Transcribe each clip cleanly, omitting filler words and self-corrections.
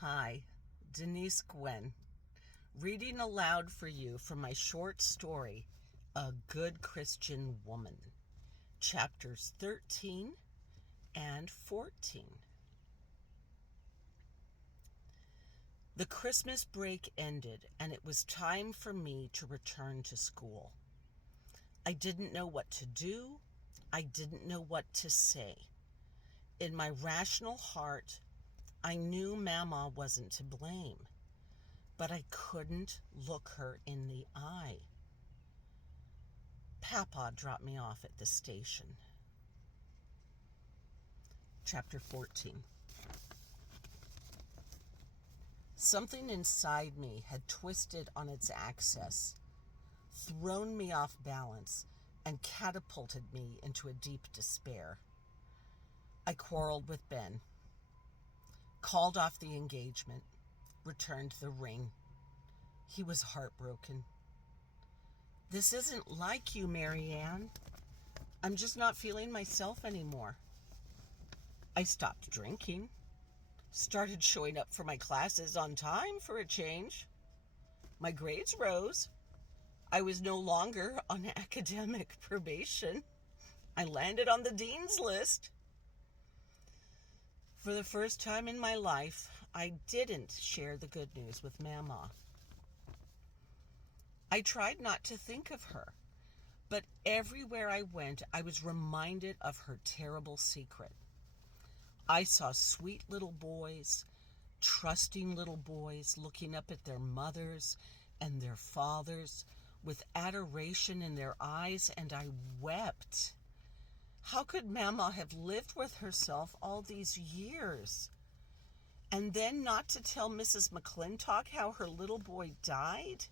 Hi, Denise Gwen, reading aloud for you from my short story, A Good Christian Woman, chapters 13 and 14. The Christmas break ended, and it was time for me to return to school. I didn't know what to do. I didn't know what to say. In my rational heart, I knew Mama wasn't to blame, but I couldn't look her in the eye. Papa dropped me off at the station. Chapter 14. Something inside me had twisted on its axis, thrown me off balance, and catapulted me into a deep despair. I quarreled with Ben, called off the engagement, returned the ring. He was heartbroken. "This isn't like you, Marianne. I'm just not feeling myself anymore." I stopped drinking, started showing up for my classes on time for a change. My grades rose. I was no longer on academic probation. I landed on the dean's list. For the first time in my life, I didn't share the good news with Mama. I tried not to think of her, but everywhere I went, I was reminded of her terrible secret. I saw sweet little boys, trusting little boys, looking up at their mothers and their fathers with adoration in their eyes, and I wept. How could Mama have lived with herself all these years? And then not to tell Mrs. McClintock how her little boy died?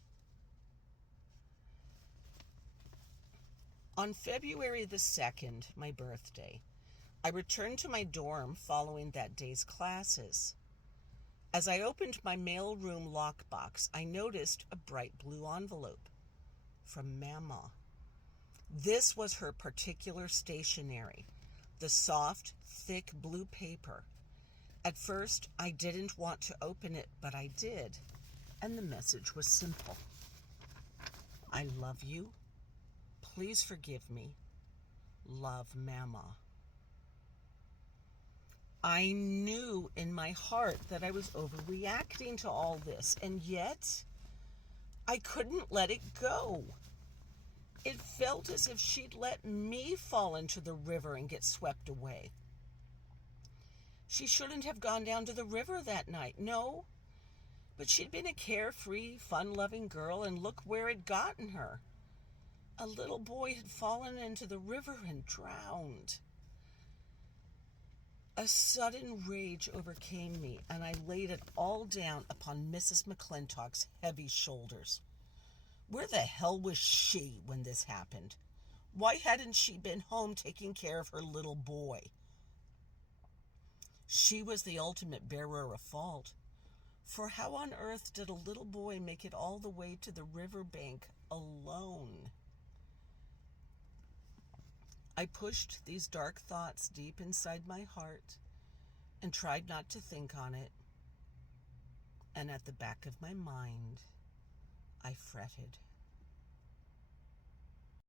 On February the 2nd, my birthday, I returned to my dorm following that day's classes. As I opened my mailroom lockbox, I noticed a bright blue envelope from Mama. This was her particular stationery, the soft, thick blue paper. At first, I didn't want to open it, but I did, and the message was simple. "I love you. Please forgive me. Love, Mama." I knew in my heart that I was overreacting to all this, and yet I couldn't let it go. It felt as if she'd let me fall into the river and get swept away. She shouldn't have gone down to the river that night, no, but she'd been a carefree, fun-loving girl, and look where it gotten her. A little boy had fallen into the river and drowned. A sudden rage overcame me, and I laid it all down upon Mrs. McClintock's heavy shoulders. Where the hell was she when this happened? Why hadn't she been home taking care of her little boy? She was the ultimate bearer of fault. For how on earth did a little boy make it all the way to the riverbank alone? I pushed these dark thoughts deep inside my heart and tried not to think on it. And at the back of my mind, I fretted.